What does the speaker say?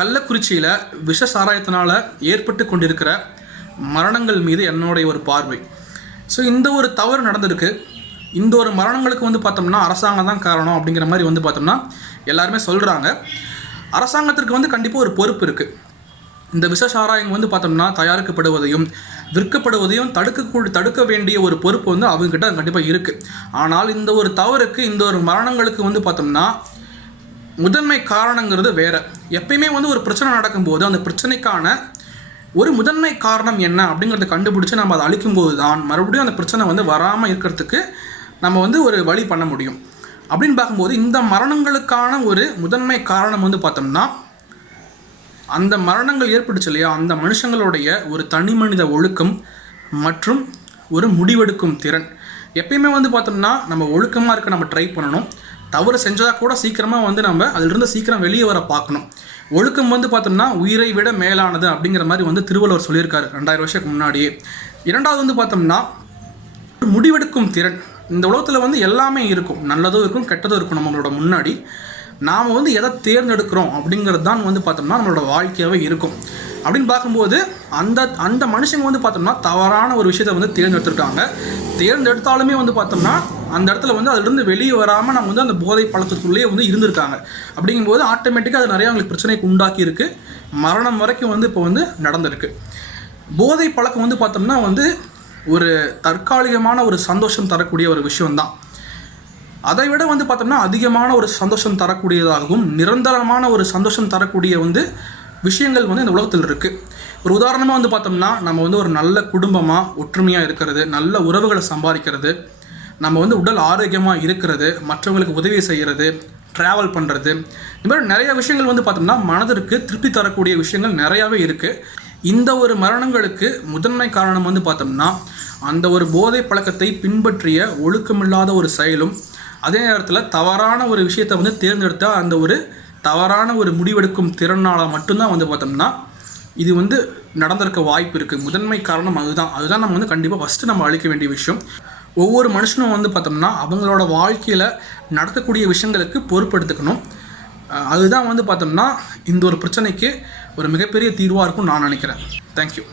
கள்ளக்குறிச்சியில் விஷ சாராயத்தினால் ஏற்பட்டு கொண்டிருக்கிற மரணங்கள் மீது என்னுடைய ஒரு பார்வை. ஸோ இந்த ஒரு தவறு நடந்திருக்கு. இந்த ஒரு மரணங்களுக்கு வந்து பார்த்தோம்னா அரசாங்கம் தான் காரணம் அப்படிங்கிற மாதிரி வந்து பார்த்தோம்னா எல்லாருமே சொல்கிறாங்க அரசாங்கத்திற்கு வந்து கண்டிப்பாக ஒரு பொறுப்பு இருக்குது இந்த விஷ சாராயம் வந்து பார்த்தோம்னா தயாரிக்கப்படுவதையும் விற்கப்படுவதையும் தடுக்க தடுக்க வேண்டிய ஒரு பொறுப்பு வந்து அவங்கக்கிட்ட கண்டிப்பாக இருக்குது ஆனால் இந்த ஒரு தவறுக்கு இந்த ஒரு மரணங்களுக்கு வந்து பார்த்தோம்னா முதன்மை காரணங்கிறது வேறு. எப்பயுமே வந்து ஒரு பிரச்சனை நடக்கும்போது அந்த பிரச்சனைக்கான ஒரு முதன்மை காரணம் என்ன அப்படிங்கிறத கண்டுபிடிச்சு நம்ம அதை அழிக்கும்போது தான் மறுபடியும் அந்த பிரச்சனை வந்து வராமல் இருக்கிறதுக்கு நம்ம வந்து ஒரு வழி பண்ண முடியும். அப்படின்னு பார்க்கும்போது இந்த மரணங்களுக்கான ஒரு முதன்மை காரணம் வந்து பார்த்தோம்னா அந்த மரணங்கள் ஏற்பட்டுச்சு இல்லையா? அந்த மனுஷங்களுடைய ஒரு தனி மனித ஒழுக்கம் மற்றும் ஒரு முடிவெடுக்கும் திறன். எப்பயுமே வந்து பார்த்தோம்னா நம்ம ஒழுக்கமாக இருக்க நம்ம ட்ரை பண்ணணும். தவறு செஞ்சதாக கூட சீக்கிரமாக வந்து நம்ம அதிலிருந்து சீக்கிரம் வெளியே வர பார்க்கணும். ஒழுக்கம் வந்து பார்த்தோம்னா உயிரை விட மேலானது அப்படிங்கிற மாதிரி வந்து திருவள்ளுவர் சொல்லியிருக்காரு ரெண்டாயிரம் வருஷத்துக்கு முன்னாடியே. இரண்டாவது வந்து பார்த்தோம்னா முடிவெடுக்கும் திறன். இந்த உலகத்தில் வந்து எல்லாமே இருக்கும். நல்லதும் இருக்கும் கெட்டதும் இருக்கும் நம்மளோட முன்னாடி. நாம் வந்து எதை தேர்ந்தெடுக்கிறோம் அப்படிங்கிறது தான் வந்து பார்த்தோம்னா நம்மளோட வாழ்க்கையாகவே இருக்கும். அப்படின்னு பார்க்கும்போது அந்த அந்த மனுஷங்க வந்து பார்த்தோம்னா தவறான ஒரு விஷயத்தை வந்து தேர்ந்தெடுத்துருக்காங்க. தேர்ந்தெடுத்தாலுமே வந்து பார்த்தோம்னா அந்த இடத்துல வந்து அதுலேருந்து வெளியே வராமல் நம்ம வந்து அந்த போதை பழக்கத்துக்குள்ளேயே வந்து இருந்திருக்காங்க. அப்படிங்கும்போது ஆட்டோமேட்டிக்காக அது நிறையா அவங்களுக்கு பிரச்சனைக்கு உண்டாக்கி இருக்கு மரணம் வரைக்கும் வந்து இப்போ வந்து நடந்திருக்கு. போதை பழக்கம் வந்து பார்த்தோம்னா வந்து ஒரு தற்காலிகமான ஒரு சந்தோஷம் தரக்கூடிய ஒரு விஷயம்தான். அதை விட வந்து பார்த்தோம்னா அதிகமான ஒரு சந்தோஷம் தரக்கூடியதாகவும் நிரந்தரமான ஒரு சந்தோஷம் தரக்கூடிய வந்து விஷயங்கள் வந்து இந்த உலகத்தில் இருக்குது ஒரு உதாரணமாக வந்து பார்த்தோம்னா நம்ம வந்து ஒரு நல்ல குடும்பமாக ஒற்றுமையாக இருக்கிறது நல்ல உறவுகளை சம்பாதிக்கிறது நம்ம வந்து உடல் ஆரோக்கியமாக இருக்கிறது மற்றவங்களுக்கு உதவி செய்கிறது ட்ராவல் பண்ணுறது இது மாதிரி நிறைய விஷயங்கள் வந்து பார்த்தோம்னா மனதிற்கு திருப்தி தரக்கூடிய விஷயங்கள் நிறையாவே இருக்குது இந்த ஒரு மரணங்களுக்கு முதன்மை காரணம் வந்து பார்த்தோம்னா அந்த ஒரு போதை பழக்கத்தை பின்பற்றிய ஒழுக்கமில்லாத ஒரு செயலும் அதே நேரத்தில் தவறான ஒரு விஷயத்தை வந்து தேர்ந்தெடுத்த அந்த ஒரு தவறான ஒரு முடிவெடுக்கும் திறனால் மட்டும்தான் வந்து பார்த்தோம்னா இது வந்து நடந்திருக்க வாய்ப்பு இருக்குது முதன்மை காரணம் அதுதான். அதுதான் நம்ம வந்து கண்டிப்பாக ஃபஸ்ட்டு நம்ம அழிக்க வேண்டிய விஷயம். ஒவ்வொரு மனுஷனும் வந்து பார்த்தோம்னா அவங்களோட வாழ்க்கையில் நடக்கக்கூடிய விஷயங்களுக்கு பொறுப்பெடுத்துக்கணும். அதுதான் வந்து பார்த்தோம்னா இந்த ஒரு பிரச்சனைக்கு ஒரு மிகப்பெரிய தீர்வாக இருக்கும்னு நான் நினைக்கிறேன். தேங்க்யூ